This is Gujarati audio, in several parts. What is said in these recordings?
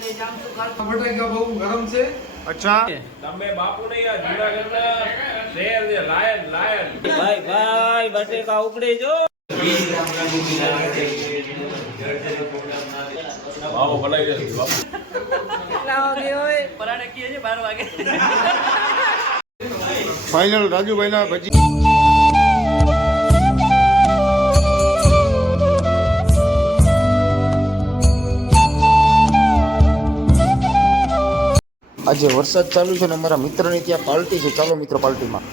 આજે જામસુ ખાતો બટાકા બહુ ગરમ છે. અચ્છા. તમે બાપુ નહીં આ જુનાગઢના શહેર છે લાયન લાયન. ભાઈ ભાઈ બટેકા ઉકળે જો. બાબુ ભલાઈ જશે બાપુ. કેટલા વાગે પરાણે કીએ છે બાર વાગે. ફાઇનલ રાજુભાઈના ભજી. આજે વરસાદ ચાલુ છે ને અમારા મિત્રની ત્યાં પાર્ટી છે. ચાલો મિત્ર પાર્ટીમાં.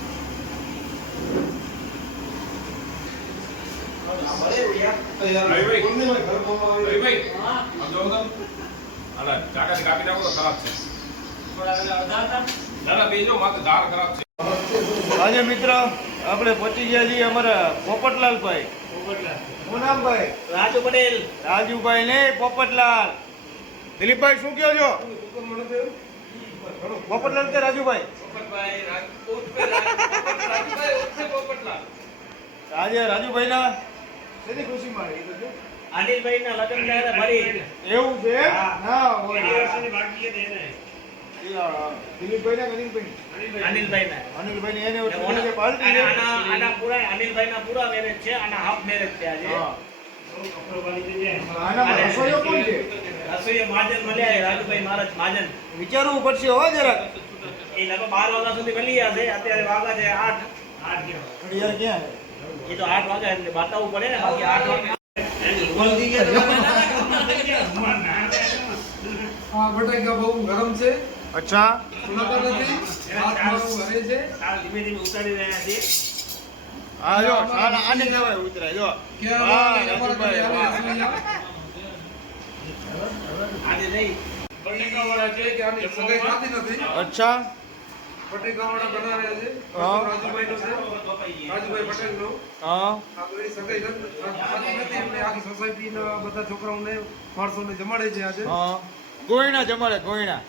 આજે મિત્ર આપણે પહોંચી ગયા છીએ અમારા પોપટલાલભાઈ. શું નામ ભાઈ? રાજુ પટેલ. રાજુભાઈ ને પોપટલાલ. દિલીપભાઈ શું કહો છો? પોપટલાલ કે રાજુભાઈ? આજે રાજુભાઈ ના શેની ખુશીમાં એ તો અનિલભાઈ ના લગ્ન થયા ભરી એવું છે? ના હોય. અનિલભાઈ એ, આ, દિલીપભાઈ ના અનિલભાઈ અનિલભાઈ ના અનિલભાઈ એને પાર્ટી છે. આના પૂરા અનિલભાઈ ના પૂરા મેરેજ છે આના હાફ મેરેજ છે. આજે હા. રસોઈયો કોણ છે? રસોઈએ મહાજન મળ્યા રાજુભાઈ મહારાજ મહાજન. વિચારવું પડશે હો જરાક. એ લગભગ બાર વાગ્યા સુધી મળી ગયા છે. અત્યારે વાગા છે આઠ. ઘડિયાળ ક્યાં? એ તો આઠ વાગ્યા એટલે બતાવવું પડે ને બાકી આઠ વાગે બટાકા બહુ ગરમ છે. અચ્છા. ઘરે છે. ધીમે ધીમે ઉતારી રહ્યા છીએ હા જો આને કહેવાય ઉતરાય જો. કે અચ્છા. બટાકાવાળા બનાવ્યા છે. હા. રાજુભાઈનો છે. રાજુભાઈ પટેલનો. હા. આ સગાઈ નથી એટલે આખી સોસાયટીના બધા છોકરાઓને માણસોને જમાડે છે આજે. હા. ગોયણા જમાડે ગોયણા.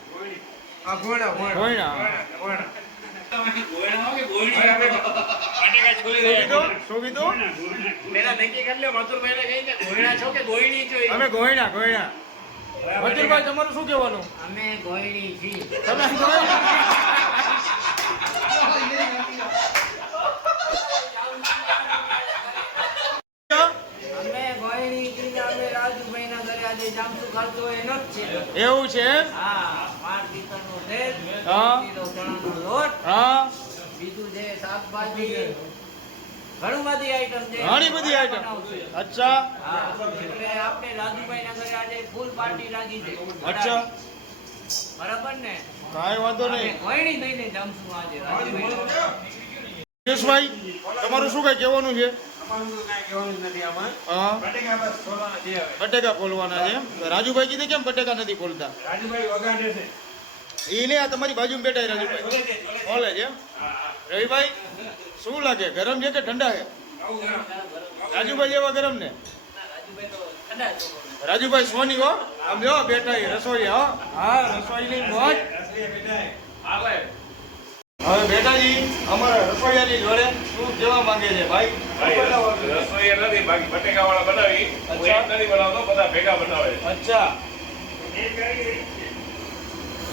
હા ગોયણા ગોયણા. ગોયણા. અમે ગોયણા ગોયણા. મજુરભાઈ તમારું શું કહેવાનું? અમે ગોયણી છીએ. તમે જ એવું છે હા. બીજું છે શાકભાજી. ઘણું બધી આઈટમ છે. ઘણી બધી આઈટમ અચ્છા. એટલે આપણે રાજુભાઈના ઘરે આજે ફૂલ પાર્ટી લાગી છે. અચ્છા. બરાબર ને? કાંઈ વાંધો નહીં. ગોયણી થઈને જમશું આજે રાજુભાઈ. પિયુષભાઈ તમારું શું કઈ કહેવાનું છે? બટેકા ખોલવાના છે રાજુભાઈ કીધે કેમ બટેકા નથી ખોલતા? એ નહીં આ તમારી બાજુમાં બેઠા છે. રાજુભાઈ છે એમ? રવિભાઈ શું લાગે? ગરમ છે કે ઠંડા છે? રાજુભાઈ એવા ગરમ ને? રાજુભાઈ તો ઠંડા છોકરો. રાજુભાઈ સોની હો. આમ જો બેઠા રસોઈ હો. હા રસોઈ ની મોજ. હવે બેટાજી અમારા રસોઈયાની જોડે શું કહેવા માંગે છે ભાઈ? રસોઈયા નથી બાકી બટેકા વાળા બનાવી હું એક નથી બનાવતો બધા ભેગા બનાવે અચ્છા ક્યાંય ના હાલે એ અમારા ઘરે હાલે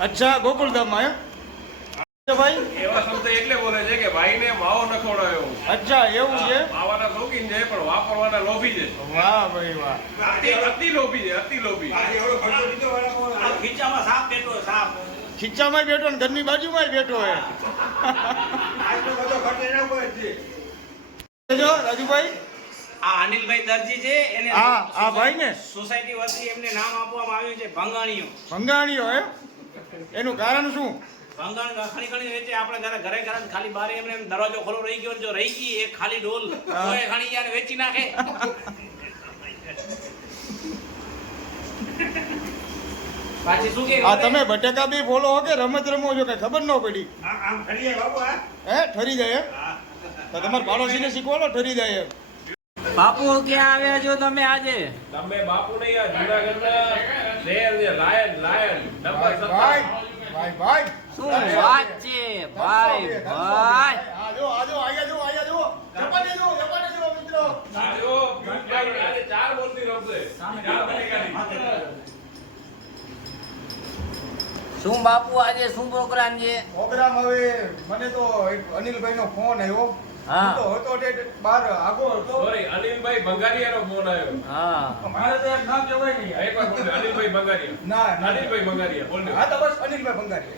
અચ્છા ગોકુલધામમાં ભાઈ? એવા શબ્દ એટલે બોલે છે કે ભાઈને માવો ન ખવડાવ્યો અચ્છા એવું છે? માવાના શોખીન છે પણ વાપરવાના લોભી છે. વાહ ભાઈ વાહ. અતિ અતિ લોભી છે અતિ લોભી. ખીચામાં સાપ બેઠો સાપ. ખીચામાં બેઠો ને ઘરની બાજુમાં બેઠો હે રાજુભાઈ આ અનિલભાઈ દરજી છે એને હા આ ભાઈ ને સોસાયટી વતી એમને નામ આપવામાં આવ્યું છે ભંગાણીઓ. ભંગાણીઓ એનું કારણ શું? ભંગાણ ખણી ખણી વેચે આપણે ઘરે ઘરે ઘરે ખાલી બારે એમને એમ દરવાજો ખોલો રહી ગયો જો રહી ગઈ એ ખાલી ડોલ. હા. ખણી ગયા વેચી નાખે. પાછી શું કે આ તમે બટેકા બી બોલો કે રમત રમો છો કઈ ખબર ન પડી? હે? ઠરી જાય એમ તો તમારા પાડોશીને શીખવાડો ઠરી જાય એમ. બાપુ ક્યાં આવ્યા છો તમે આજે? તમે બાપુ નહીં આ જુનાગઢના શહેર છે લાયન લાયન નંબર ભાઈ શું વાત છે? ભાઈ ભાઈ. આજો આજો આયા જો આયા જો ઝપાટે જો ઝપાટે જો મિત્રો. આ જો ભાઈ શું બાપુ આજે શું પ્રોગ્રામ છે? પ્રોગ્રામ હવે મને તો અનિલભાઈ નો ફોન આવ્યો. હા. તો હતો તે બહાર આગો હતો. સોરી અનિલભાઈ ભંગારીયાનો ફોન આવ્યો. હા. મારે તો નામ કહેવાય નહીં. એક વાર અનિલભાઈ ભંગારીયા. ના ના. અનિલભાઈ ભંગારીયા બોલ હા તો બસ અનિલભાઈ ભંગારી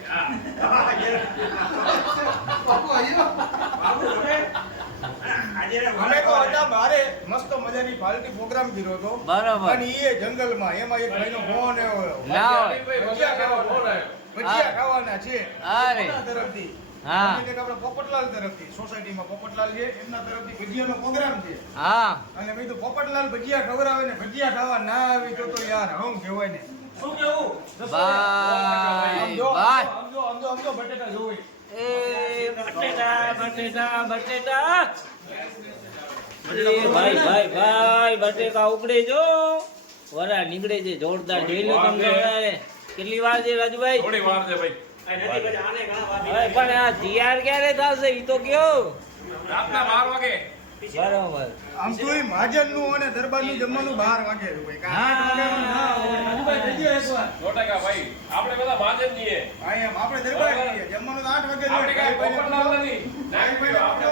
અમે તો હતા બારે મસ્ત મજાની પાર્ટી પ્રોગ્રામ કર્યો હતો. બરાબર. અને એ જંગલમાં એમાં એક ભાઈનો ફોન આવ્યો ના હોય. અનિલભાઈ ફોન આવ્યો. ભજીયા ખાવાના છે. અરે. તરફથી. હા. આપણે પોપટલાલ તરફથી સોસાયટીમાં પોપટલાલ છે એમના તરફથી ભજીયાનો પ્રોગ્રામ છે. હા. અને મેં કીધું પોપટલાલ ભજીયા ખવડાવે ને ભજીયા ખાવા ના આવી તો તો યાર હમ કહેવાય ને. શું કેવું? બાય. આમ જો બાય. આમ જો આમ જો આમ જો બટેટા જોવે. એ બટેટા બટેટા બટેટા. ભાઈ ભાઈ ભાઈ બટેકા ઉકળે જો વરા નીકળે છે જોરદાર. જોઈ લો તમને કેટલી વાર છે રાજુભાઈ? થોડી વાર છે ભાઈ. પણ આ તૈયાર ક્યારે થશે? એ તો કયો? રાતના બાર વાગે. બરોબર. આમ તો એ અને જમવાનું વાગે ભાઈ. ના ભાઈ. આપણે બધા મહાજન છીએ. હા, આપણે દરબાર કરીએ. જમવાનું આઠ વાગે ના,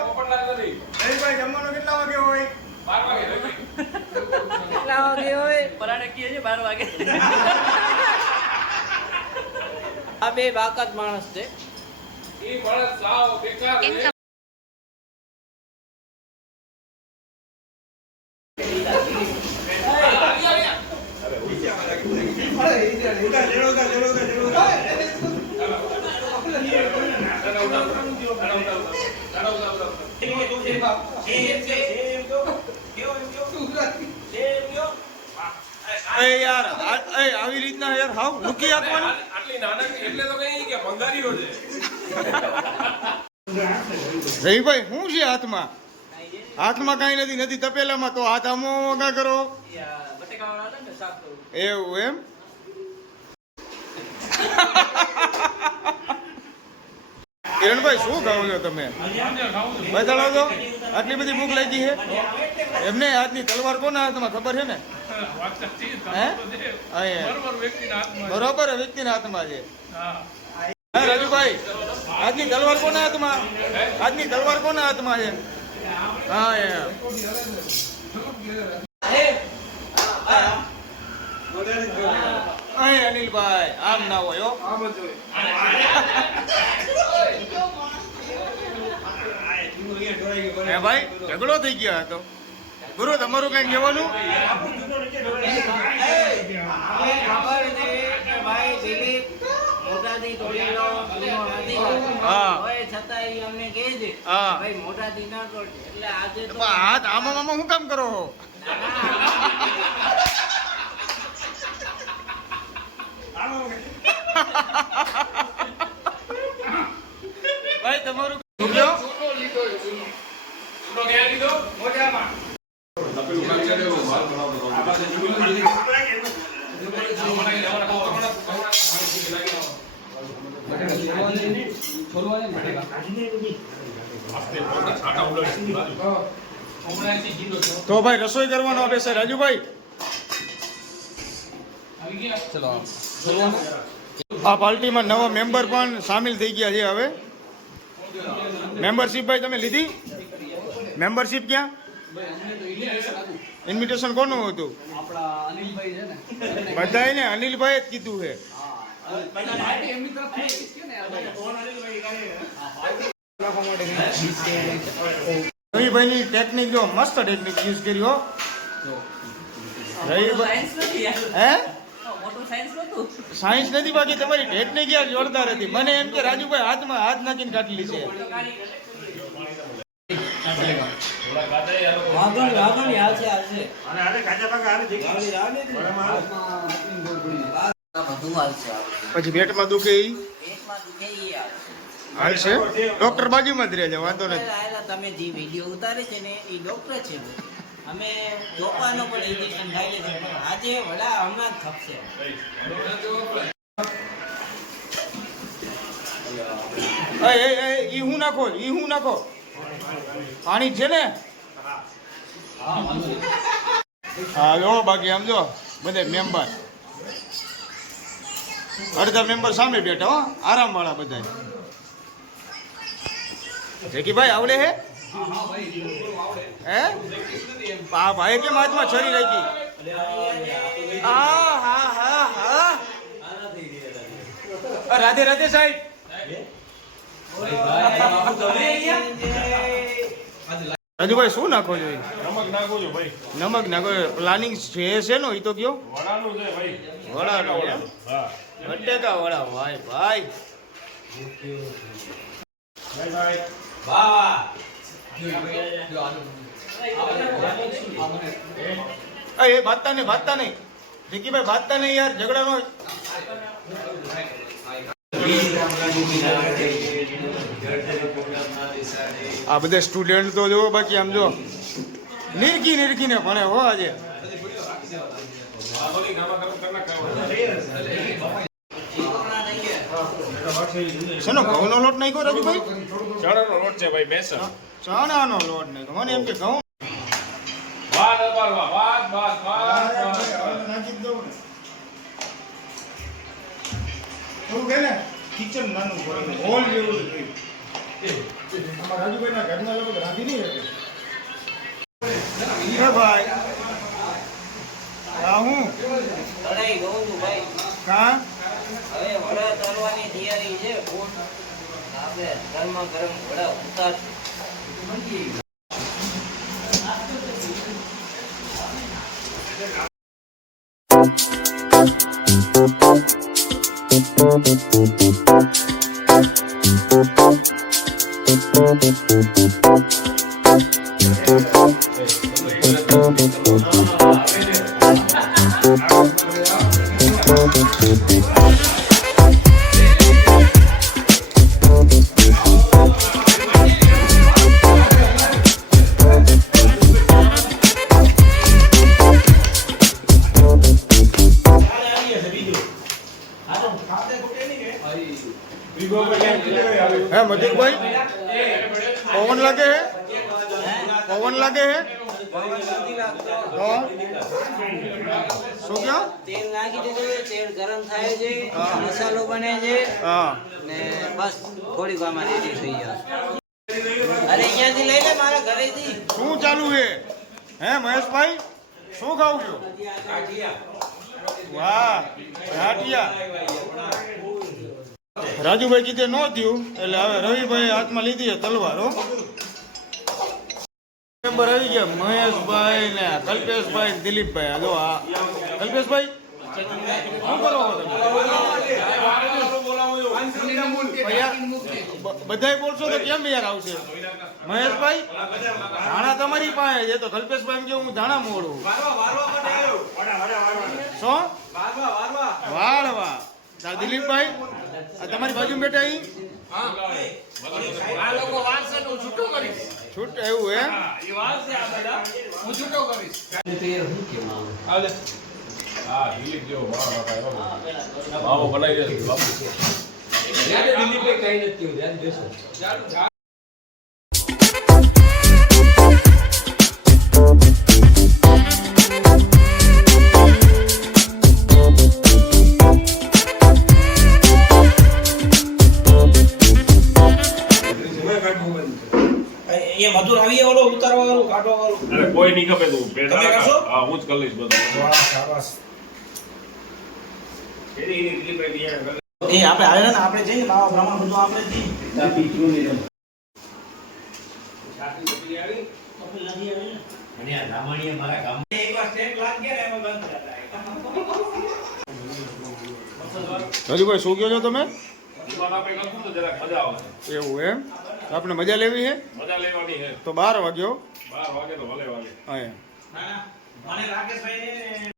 પોપટલાલ નથી. રવિભાઈ, જમવાનું કેટલા વાગે હોય? બાર વાગે. કેટલા વાગે હોય? આ બે બાકાત માણસ છે. ઈ માણસ સાવ બેકાર એ યાર એ આવી રીતના યાર હાવ મૂકી આપવાનું? કે છે. રવિભાઈ શું છે હાથમાં? હાથમાં કઈ નથી નથી તપેલામાં. તો હાથ આમો વગા કરો? એવું એમ? કિરણભાઈ, શું ખાવ છો તમે? બતાડો છો આટલી બધી ભૂખ લાગી છે? એમને આજની તલવાર કોના હાથમાં ખબર છે ને. બરોબર વ્યક્તિના હાથમાં છે. હે. રાજુભાઈ આજની તલવાર કોના હાથમાં? આજની તલવાર કોના હાથમાં છે? હા એમ અનિલભાઈ આમ ના હોય હો. આમ જ હોય. ભાઈ ઝઘડો થઈ ગયો હતો ગુરુ તમારું કઈ કહેવાનું? હાથ આમાં આમાં શું કામ કરો ભાઈ તમારું તો ભાઈ રસોઈ કરવાનો બેસે રાજુભાઈ. આ પાર્ટીમાં નવા મેમ્બર પણ સામેલ થઈ ગયા છે હવે. મેમ્બરશિપ ભાઈ તમે લીધી? મેમ્બરશિપ ક્યાં? ઇન્વિટેશન કોનું હતું? બધાય ને. અનિલભાઈ જ કીધું છે. રવિભાઈની ટેકનિક જો મસ્ત ટેકનિક યુઝ કર્યો રવિભાઈ હે? સાયન્સ નથી બાકી તમારી ટેકનિક યાર જોરદાર હતી. મને એમ કે રાજુભાઈ હાથમાં હાથ નાખીને કાઢલી છે. વાંધો નહીં વાંધો નહીં પછી પેટમાં દુખે ઈ? પેટમાં દુખે ઈ આવે. હાલશે ડોક્ટર બાજુમાં જ રહે છે વાંધો નથી. તમે જે વીડિયો ઉતારે છે ને એ ડોક્ટર છે અમે જોવાનો પણ ઇન્જેક્શન ખાઈ છે. પણ આજે વડા હમણાં થપશે એ એ એ ઈ હું નાખો ઈ હું નાખો. પાણી છે ને? હા જો બાકી સમજો બધે મેમ્બર અડધા મેમ્બર સામે બેઠા હો, આરામવાળા બધા જેકીભાઈ, આવડે હે? હે? આ ભાઈ કેમ હાથમાં છરી રાખી? આ હા હા હા. રાધે રાધે સાહેબ. રાજુભાઈ શું નાખો છો નમક નાખો છો ભાઈ. નમક નાખો પ્લાનિંગ છે છે નો એ તો કયો? વડાનું છે ભાઈ. વડાનો? હા. બટેકા વડા. ભાઈ ભાઈ. ભાઈ ભાઈ. અ, એ વાતતા નહીં વાતતા નહીં. જીકીભાઈ વાતતા નહીં યાર. ઝઘડા નો આ બધા સ્ટુડન્ટ તો જો બાકી આમ જો નિરકી નિરખીને ભણે હો આજે. શેનો ઘઉંનો લોટ નાખ્યો રાજુભાઈ? ચણાનો લોટ છે ભાઈ બેસન. ચણાનો લોટ નાખ્યો. મને એમ કે ઘઉં વાહ નાખી દઉં ને. થોડું કે ને? કિચન નાનું પડે હોલ જેવું જ નહીં અમારા રાજુભાઈના ઘરના લોકો રાંધી નહીં શકે. ભાઈ આ હું? કઢાઈ બહુ છું ભાઈ. કા હવે વડા તરવાની તૈયારી છે આપણે ગરમા ગરમ વડા ઉતાર થાય છે. મસાલો બને છે ને બસ થોડી વારમાં રેડી થઈ જાય અરે અહીંયાથી લઈ લે મારા ઘરેથી. શું ચાલુ છે? હે મહેશભાઈ? શું ખાવ છો? વાહ ઘાટિયા રાજુભાઈ કીધે ન થયું એટલે હવે રવિભાઈ હાથમાં લીધી છે તલવાર મેમ્બર આવી ગયા મહેશભાઈ ને કલ્પેશભાઈ દિલીપભાઈ. જો આ કલ્પેશભાઈ? શું કરો છો તમે યાર, બ- બધાય બોલશો તો કેમ યાર આવશે? મહેશભાઈ ધાણા તમારી પાસે છે તો કલ્પેશભાઈ કે હું ધાણા મોડું. શું? વાળવા. દિલીપભાઈ તમારી બાજુ બેઠા અહીં? છૂટ એવું હે હા દિલીપ જેવો એ મધુર આવીએ ઉતારવા વાળું કાઢવા વાળું અરે કોઈ નહીં ખબર તું હા હું જ કરી લઈશ બધું. એ આપણે આવે ને આપણે જઈએ માવા બ્રાહ્મણ બધું આપણે જઈએ એકવાર સ્ટેપ લાગી ગયા ને એમાં બંધ થઈ જાય. રાજુભાઈ શું કહો છો તમે? એવું એમ? આપણે મજા લેવી છે? મજા લેવાની છે. તો બાર વાગ્યો. બાર વાગે તો ભલે વાગે. ના, મને રાકેશભાઈને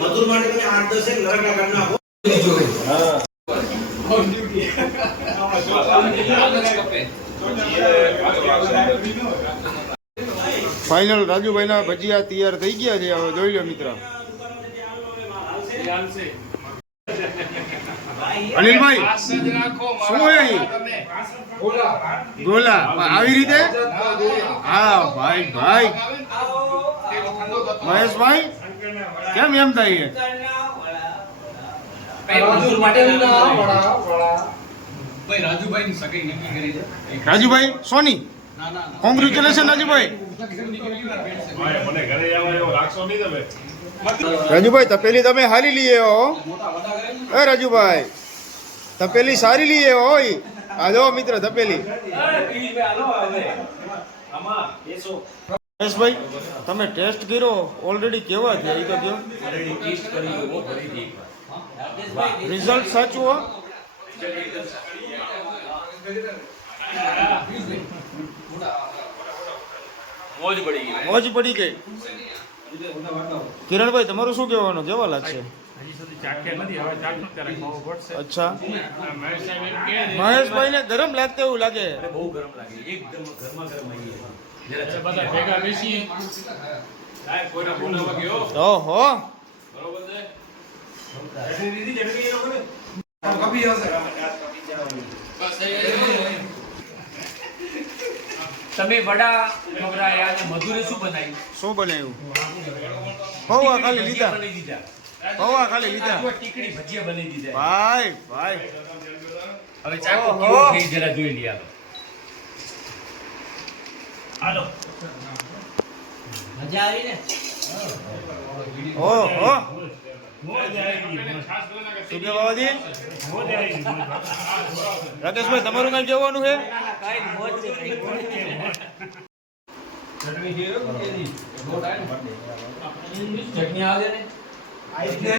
મધુર માટે તમે નાખો. ફાઇનલ રાજુભાઈના ભજીયા તૈયાર થઈ ગયા છે હવે જોઈ લો મિત્ર અનિલભાઈ શું મારા બોલા ગોલા. આવી રીતે? હા ભાઈ ભાઈ. મહેશભાઈ કેમ એમ થાય રાજુભાઈ સગાઈ નક્કી કરી છે. રાજુભાઈ સોની? ના ના કોંગ્રેચ્યુલેશન રાજુભાઈ. મને ઘરે આવવા એવો રાખશો નહીં તમે? રાજુભાઈ, તપેલી તમે હારી લઈએ હો. એ રાજુભાઈ, તપેલી સારી લઈએ હોય. આ જો મિત્ર, તપેલી. ભાઈ તમે ટેસ્ટ કર્યો? ઓલરેડી કેવા છે એ તો કહો. રિઝલ્ટ સાચું હો? મોજ પડી ગઈ મોજ પડી ગઈ. કિરણભાઈ તમારું શું કહેવાનું? કેવા લાગશે હજી સુધી ચાખ્યા નથી હવે ચાખશું ત્યારે ખબર પડશે. અચ્છા. છે મહેશભાઈ ને ગરમ લાગતે એવું લાગે. બહુ ગરમ લાગે એકદમ ભેગા ઓહો. બરોબર છે? તમે વડા ખવડાયા અને મધુરે શું બનાવ્યું? શું બનાવ્યું? પૌવા ખાલી લીધા. દીધા. પૌવા ખાલી લીધા. ટીકડી ભજીયા બની દીધા. ભાઈ ભાઈ. હવે ચાકો કેવો થઈ જરા જોઈ લઈએ હાલો. મજા આવી ને? ઓહો. શું કે બાબાજી રાકેશભાઈ તમારું કઈ કહેવાનું છે? કાંઈ મોજ છે. ચટણી આવે ને?